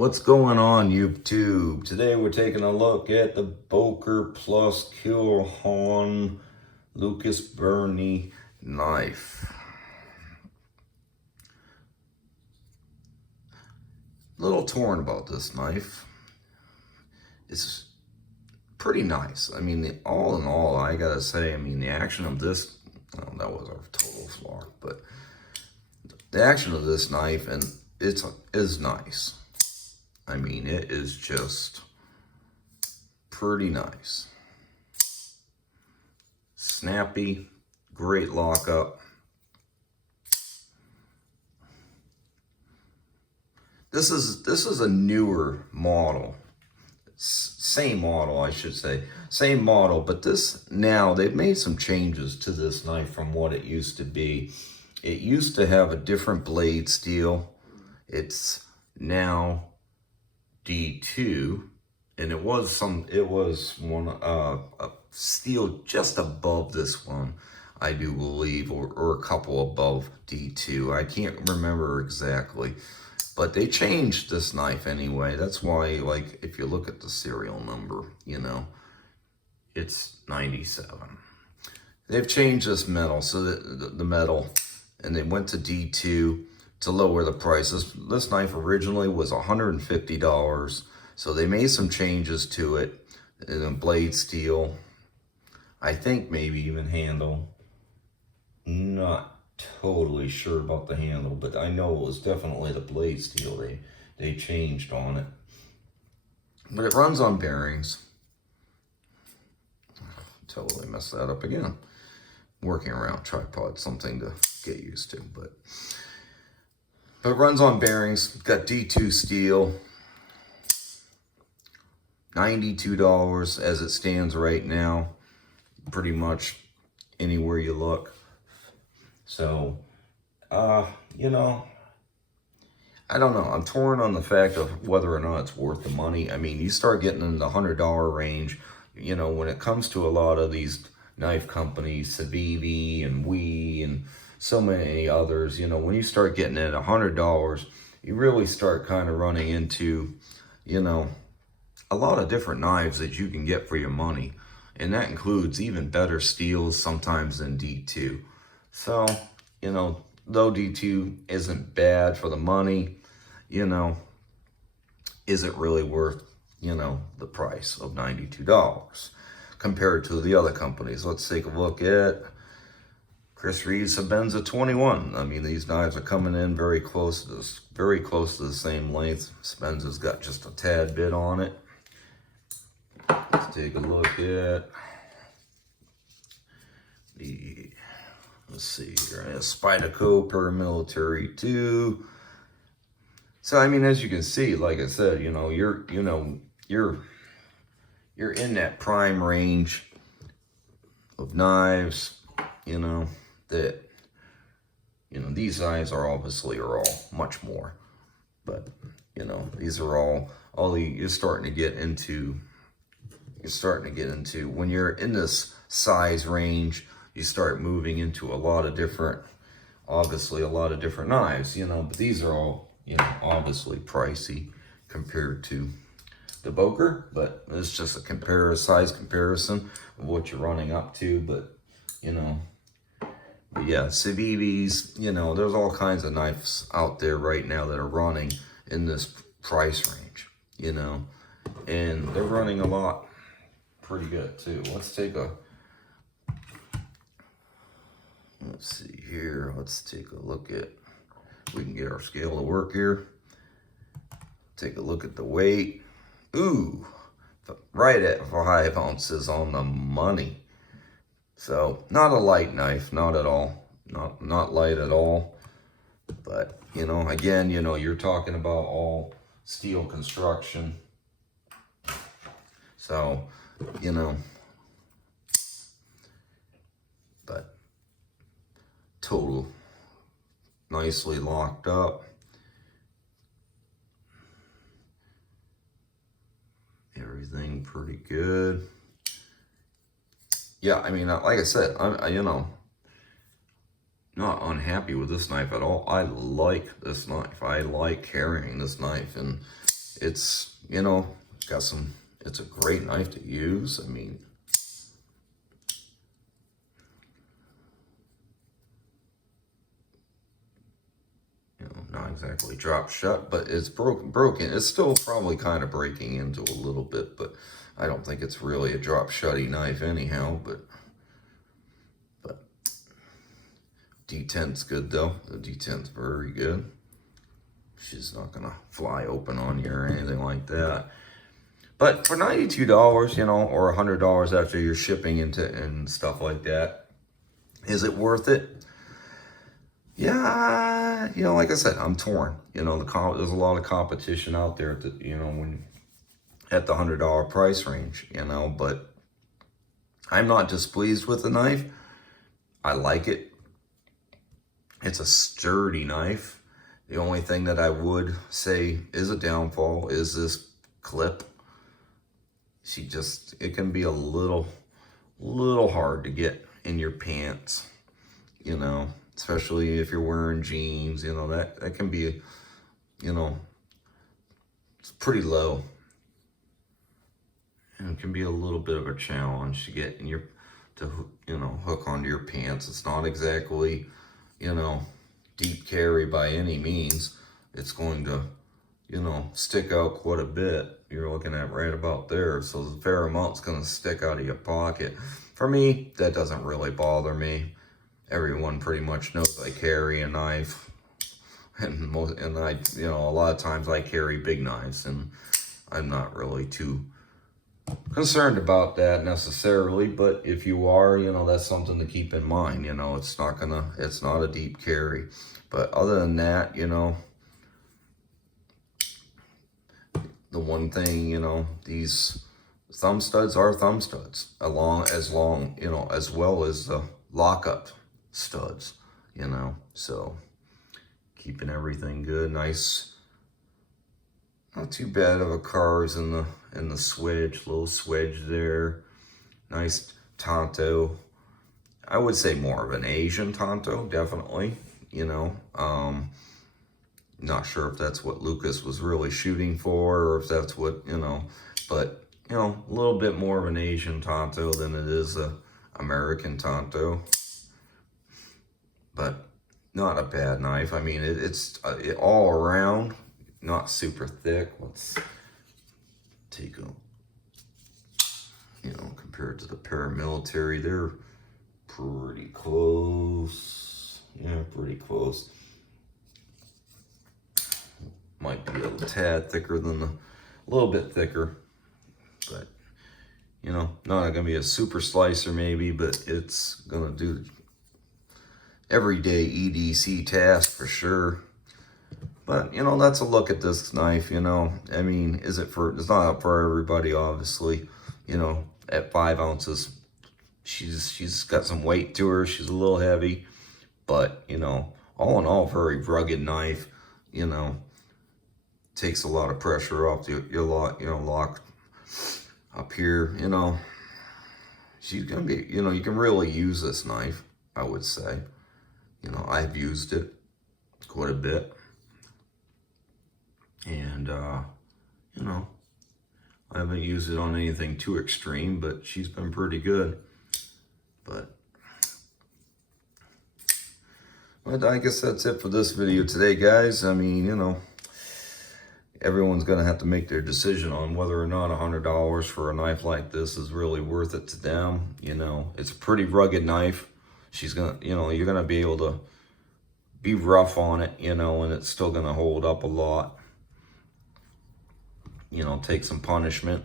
What's going on, YouTube? Today we're taking a look at the Boker Plus Kihon Lucas Burnley knife. Little torn about this knife. It's pretty nice. I mean, all in all, I gotta say, the action of this, well, that was a total flaw, but the action of this knife, and it is nice. I mean, it is just pretty nice. Snappy, great lockup. This is a newer model. Same model, I should say. Same model, but now they've made some changes to this knife from what it used to be. It used to have a different blade steel. It's now D2, and it was one a steel just above this one, I do believe, or a couple above D2. I can't remember exactly, but they changed this knife anyway. That's why, like, if you look at the serial number, it's 97. They've changed this metal, so that the metal, and they went to D2 to lower the prices. This knife originally was $150, so they made some changes to it. And blade steel, I think maybe even handle. Not totally sure about the handle, but I know it was definitely the blade steel they changed on it. But it runs on bearings. Totally messed that up again. Working around tripod, something to get used to, but it runs on bearings. It's got D2 steel. $92 as it stands right now. Pretty much anywhere you look. So, I don't know. I'm torn on the fact of whether or not it's worth the money. I mean, you start getting in the $100 range. When it comes to a lot of these knife companies, Civivi and Wee and so many others, when you start getting at $100, you really start kind of running into, a lot of different knives that you can get for your money. And that includes even better steels sometimes than D2. So, though D2 isn't bad for the money, is it really worth, the price of $92 compared to the other companies? Let's take a look at Chris Reed's Sebenza 21. I mean, these knives are coming in very close to the same length. Sebenza's got just a tad bit on it. Let's take a look at let's see here, Spyderco Paramilitary 2. So I mean, as you can see, like I said, you're in that prime range of knives, that, these knives are obviously all much more, but, these are all you're starting to get into, when you're in this size range, you start moving into obviously a lot of different knives, but these are all, obviously pricey compared to the Boker, but it's just a size comparison of what you're running up to, but yeah, Civivis, there's all kinds of knives out there right now that are running in this price range, and they're running a lot pretty good too. Let's take a look at, we can get our scale to work here. Take a look at the weight. Ooh, right at 5 ounces on the money. So not a light knife, not at all, not light at all. But again, you're talking about all steel construction. So, but total nicely locked up. Everything pretty good. Yeah, I mean, like I said, I'm not unhappy with this knife at all. I like this knife. I like carrying this knife, and it's, you know, got some, it's a great knife to use. I mean, you know, not exactly drop shut, but it's broken. It's still probably kind of breaking into a little bit, but I don't think it's really a drop shutty knife anyhow, but D10's good though. The D10's very good. She's not gonna fly open on you or anything like that. But for $92, you know, or $100 after you're shipping into and stuff like that, is it worth it? Yeah, you know, like I said, I'm torn. You know, there's a lot of competition out there that, you know, when at the $100 price range, you know, but I'm not displeased with the knife. I like it. It's a sturdy knife. The only thing that I would say is a downfall is this clip. It can be a little hard to get in your pants, you know, especially if you're wearing jeans, you know, that can be, you know, it's pretty low. And it can be a little bit of a challenge to get in you know, hook onto your pants. It's not exactly, you know, deep carry by any means. It's going to, you know, stick out quite a bit. You're looking at right about there. So the fair amount's going to stick out of your pocket. For me, that doesn't really bother me. Everyone pretty much knows I carry a knife. And I, you know, a lot of times I carry big knives, and I'm not really too concerned about that necessarily, but if you are, you know, that's something to keep in mind. You know, it's not a deep carry. But other than that, you know, the one thing, you know, these thumb studs are thumb studs, you know, as well as the lockup studs, you know, so keeping everything good, nice. Not too bad of a cars in the swedge, little swedge there. Nice Tanto. I would say more of an Asian Tanto, definitely. You know, not sure if that's what Lucas was really shooting for, or if that's what, you know, but, you know, a little bit more of an Asian Tanto than it is a American Tanto. But not a bad knife. I mean, it's all around. Not super thick. Let's take a, you know, compared to the paramilitary, they're pretty close. Yeah, pretty close. Might be a tad thicker than a little bit thicker, but, you know, not gonna be a super slicer maybe, but it's gonna do everyday EDC task for sure. But, you know, that's a look at this knife, you know. I mean, it's not for everybody, obviously. You know, at 5 ounces, she's got some weight to her. She's a little heavy. But, you know, all in all, very rugged knife. You know, takes a lot of pressure off your lock up here, you know. She's going to be, you know, you can really use this knife, I would say. You know, I've used it quite a bit. And, you know, I haven't used it on anything too extreme, but she's been pretty good. But I guess that's it for this video today, guys. I mean, you know, everyone's going to have to make their decision on whether or not $100 for a knife like this is really worth it to them. You know, it's a pretty rugged knife. She's going to, you know, you're going to be able to be rough on it, you know, and it's still going to hold up a lot. You know, take some punishment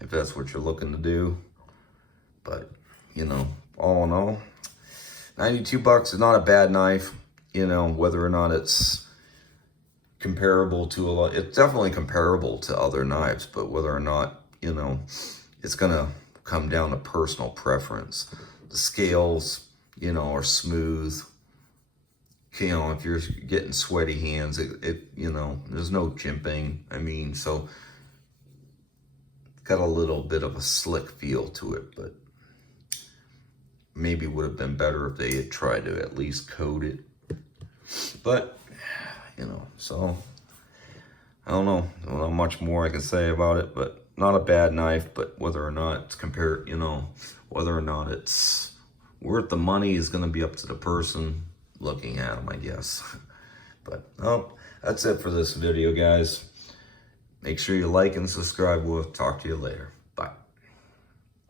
if that's what you're looking to do. But, you know, all in all, 92 bucks is not a bad knife. You know, whether or not it's comparable to it's definitely comparable to other knives, but whether or not, you know, it's gonna come down to personal preference. The scales, you know, are smooth. You know, if you're getting sweaty hands, you know, there's no jimping. I mean, so got a little bit of a slick feel to it, but maybe would have been better if they had tried to at least coat it. But, you know, so I don't know much more I can say about it, but not a bad knife. But whether or not it's compared, you know, whether or not it's worth the money is going to be up to the person looking at them, I guess. But that's it for this video, guys. Make sure you like and subscribe. We'll talk to you later.